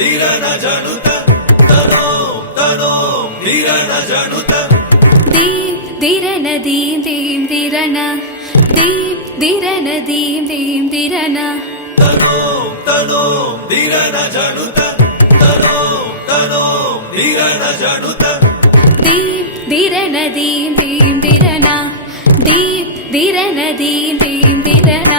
ಧಿರನ ಜನುತ ತನೋ ತನೋ ಧಿರನ ಜನುತ ದೀಪ್ ಧಿರನ ದೀಂ ದೀಂ ಧಿರನ ದೀಪ್ ಧಿರನ ದೀಂ ದೀಂ ಧಿರನ ತನೋ ತನೋ ಧಿರನ ಜನುತ ತನೋ ತನೋ ಧಿರನ ಜನುತ ದೀಪ್ ಧಿರನ ದೀಂ ದೀಂ ಧಿರನ ದೀಪ್ ಧಿರನ ದೀಂ ದೀಂ ಧಿರನ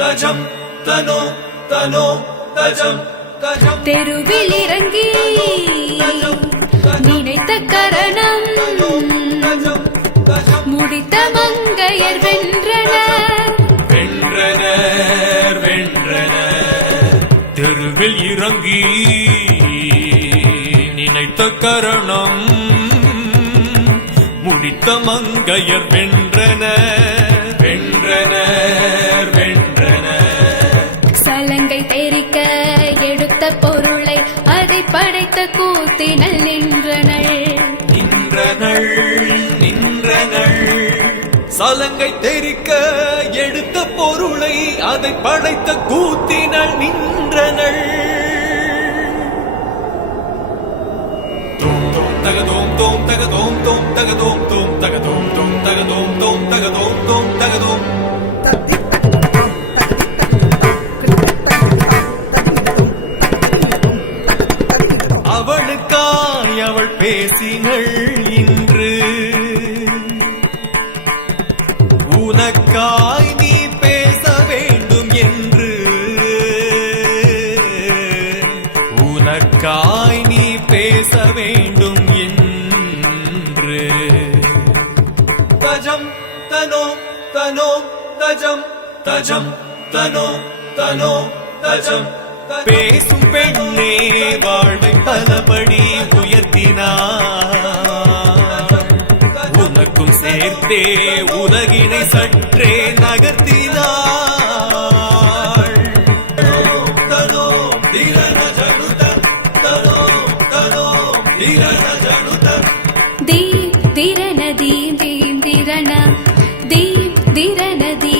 தஜம் தனோ தனோ தஜம் தஜம் தெருவில் இறங்கி நினைத்த கரணம் முடித்த மங்கையர் வென்றனர் வென்றனர் வென்றனர் தெருவில் இறங்கி நினைத்த கரணம் முடித்த மங்கையர் வென்றனர் வென்றனர் சலங்கை தெரிக்க எடுத்த பொருளை அதை படைத்த கூத்தினல் நின்றனள் நின்றனள் நின்றனள் சலங்கை தெரிக்க எடுத்த பொருளை அதை படைத்த கூத்தினள் நின்றனள் தகதோம் தோம் தகதோம் தோம் தகதோம் தோம் தகதோம் தோம் தகதோம் தோம் தகதோம் தோம் தகதோம் அவளுக்காய் அவள் பேசினள் இன்று உனக்காய் நீ பேச வேண்டும் என்று உனக்காய் நீ பேச வேண்டும் என்று தஜம் தனோ தனோ தஜம் தஜம் தனோ தனோ தஜம் பேசும் பெண்ணே வாழ்வை பலபடி உயர்த்தினார் உனக்கும் சேர்த்தே உலகினை சற்றே நகர்த்தினாள் தனோ ಧಿರನ ಜನುತ ತನೋ ತನೋ ಧಿರನ ಜನುತ ದೀಪ್ ಧಿರನ ದೀಂ ದೀಂ ಧಿರನ ದೀಪ್ ಧಿರನ ದೀಂ